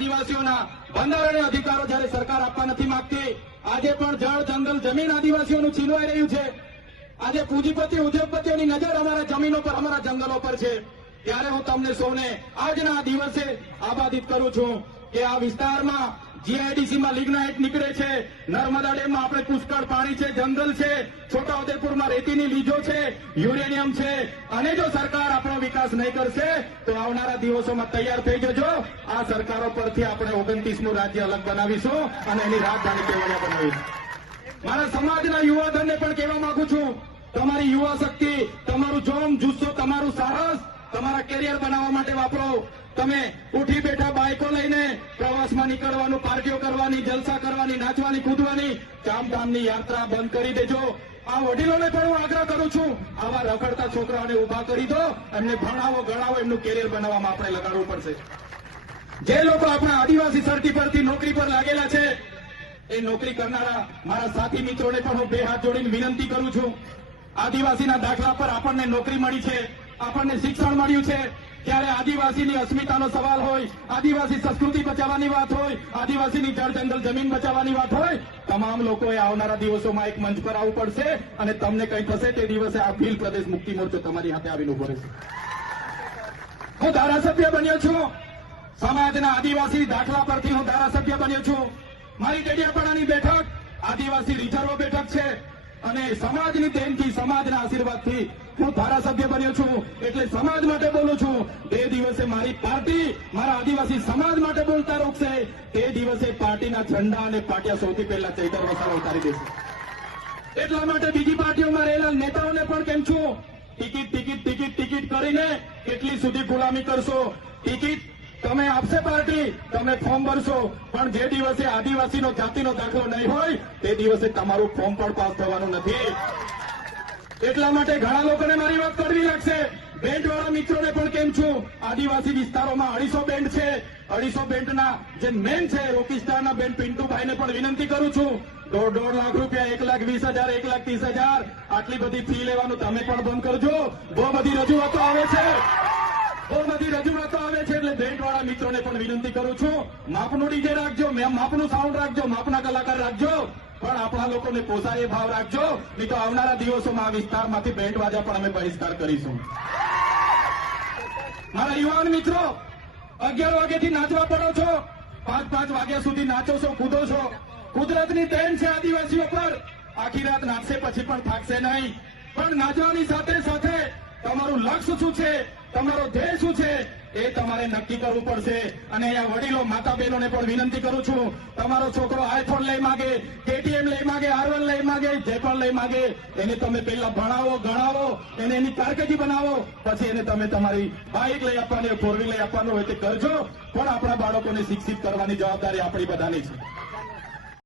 આદિવાસીઓના બંધારણીય અધિકારો જ્યારે સરકાર આપવા નથી માંગતી, આજે પણ જળ, જંગલ, જમીન આદિવાસીઓનું છીનવાઈ રહ્યું છે. આજે પૂંજીપતિ ઉદ્યોગપતિઓની નજર અમારા જમીનો પર, અમારા જંગલો પર છે. ત્યારે હું તમને સૌને આજના આ દિવસે આબાદિત કરું છું કે આ વિસ્તારમાં જીઆઈડીસીમાં લિગ્નાઇટ નીકળે છે, નર્મદા ડેમમાં આપણે પુષ્કળ પાણી છે, જંગલ છે, છોટાઉદેપુરમાં રેતીની લીજો છે, યુરેનિયમ છે. અને જો સરકાર આપણો વિકાસ નહીં કરશે તો આવનારા દિવસોમાં તૈયાર થઈ જજો. આ સરકારો પરથી આપણે 29મું રાજ્ય અલગ બનાવીશું અને એની રાજધાની કેવડિયા બનાવીશું. મારા સમાજના યુવાધનને પણ કહેવા માંગુ છું, તમારી યુવા શક્તિ, તમારું જોમ, જુસ્સો, તમારું સાહસ તમારા કેરિયર બનાવવા માટે વાપરો. તમે ઉઠી બેઠા બાઇકો લઈને પ્રવાસમાં નીકળવાનું, પાર્ટીઓ કરવાની, જલસા કરવાની, નાચવાની, કૂદવાની, ચામધામની યાત્રા બંધ કરી દેજો. આ વડીલોને પણ હું આગ્રહ કરું છું, આવા રખડતા છોકરાઓને ઉભા કરી દો, એમને ભણાવો, ગણાવો, એમનું કેરિયર બનાવવામાં આપણે લગાડવું પડશે. જે લોકો આપણા આદિવાસી સર્ટી પરથી નોકરી પર લાગેલા છે, એ નોકરી કરનારા મારા સાથી મિત્રોને પણ હું બે હાથ જોડીને વિનંતી કરું છું. આદિવાસીના દાખલા પર આપણને નોકરી મળી છે, આપણને શિક્ષણ મળ્યું છે. ત્યારે આદિવાસીની અસ્મિતાનો સવાલ હોય, આદિવાસી સંસ્કૃતિ બચાવવાની વાત હોય, આદિવાસીની જળ, જંગલ, જમીન બચાવવાની વાત હોય, તમામ લોકોએ આવનારા દિવસોમાં એક મંચ પર આવવું પડશે. અને તમને કંઈ થશે તે દિવસે આ ભીલ પ્રદેશ મુક્તિ મોરચો તમારી હાથે આવીને ઉભો રહેશે. હું ધારાસભ્ય બન્યો છું, સમાજના આદિવાસી દાખલા પરથી હું ધારાસભ્ય બન્યો છું. મારી ડેડિયાપાડાની બેઠક આદિવાસી રિઝર્વ બેઠક છે અને સમાજની દેનથી, સમાજના આશીર્વાદથી હું ધારાસભ્ય બન્યો છું. એટલે સમાજ માટે બોલું છું. તે દિવસે મારી પાર્ટી મારા આદિવાસી સમાજ માટે બોલતા રોકશે, તે દિવસે પાર્ટીના ઝંડા અને પાટિયા સૌથી પહેલા ચૈતર વસાવા ઉતારી દેશે. એટલા માટે બીજી પાર્ટીઓમાં રહેલા નેતાઓને પણ કેમ છું, ટિકિટ ટિકિટ ટિકિટ ટિકિટ કરીને કેટલી સુધી ગુલામી કરશો? ટિકિટ તમે આપશે પાર્ટી, તમે ફોર્મ ભરશો, પણ જે દિવસે આદિવાસીનો જાતિનો દાખલો નહીં હોય તે દિવસે તમારું ફોર્મ પણ પાસ થવાનું નથી. એટલા માટે ઘણા લોકોને મારી વાત કરવી લાગશે. બેન્ડવાળા મિત્રોને પણ કેમ છું, આદિવાસી વિસ્તારોમાં 250 બેન્ડ છે. 250 બેન્ડના જે મેન છે રોકીસ્ટારના બેન્ડ પિન્ટુભાઈને પણ વિનંતી કરું છું, 1.5 લાખ રૂપિયા, 1,20,000, 1,30,000 આટલી બધી ફી લેવાનું તમે પણ બંધ કરજો. બહુ બધી રજૂઆતો આવે છે, એટલે બેન્ડવાળા મિત્રોને પણ વિનંતી કરું છું, માપનું ડીજે રાખજો, માપનું સાઉન્ડ રાખજો, માપના કલાકાર રાખજો, પણ આપણા લોકોને પોસાય એ ભાવ રાખજો. નહીં તો આવનારા દિવસોમાં આ વિસ્તારમાંથી બેન્ડ વાજા પણ અમે બહિષ્કાર કરીશું. મારા યુવાન મિત્રો, 11 વાગ્યાથી નાચવા પડો છો, 5 વાગ્યા સુધી નાચો છો, કૂદો છો. કુદરતની દેન છે આદિવાસીઓ પર. આખી રાત નાચશે પછી પણ થાકશે નહીં. પણ નાચવાની સાથે સાથે તમારું લક્ષ્ય શું છે, તમારો ધ્યેય શું છે, એ તમારે નક્કી કરવું પડશે. અને અહીંયા વડીલો, માતા બહેનોને પણ વિનંતી કરું છું, તમારો છોકરો આઈફોન લઈ માગે, KTM લઈ માગે, R1 લઈ માગે, જે પણ લઈ માગે, એને તમે પહેલા ભણાવો, ગણાવો, એને એની કારકિર્દી બનાવો, પછી એને તમે તમારી બાઇક લઈ આપવાની હોય, 4 વ્હીલ લઈ આપવાનું હોય તે કરજો. પણ આપણા બાળકોને શિક્ષિત કરવાની જવાબદારી આપણી બધાની છે.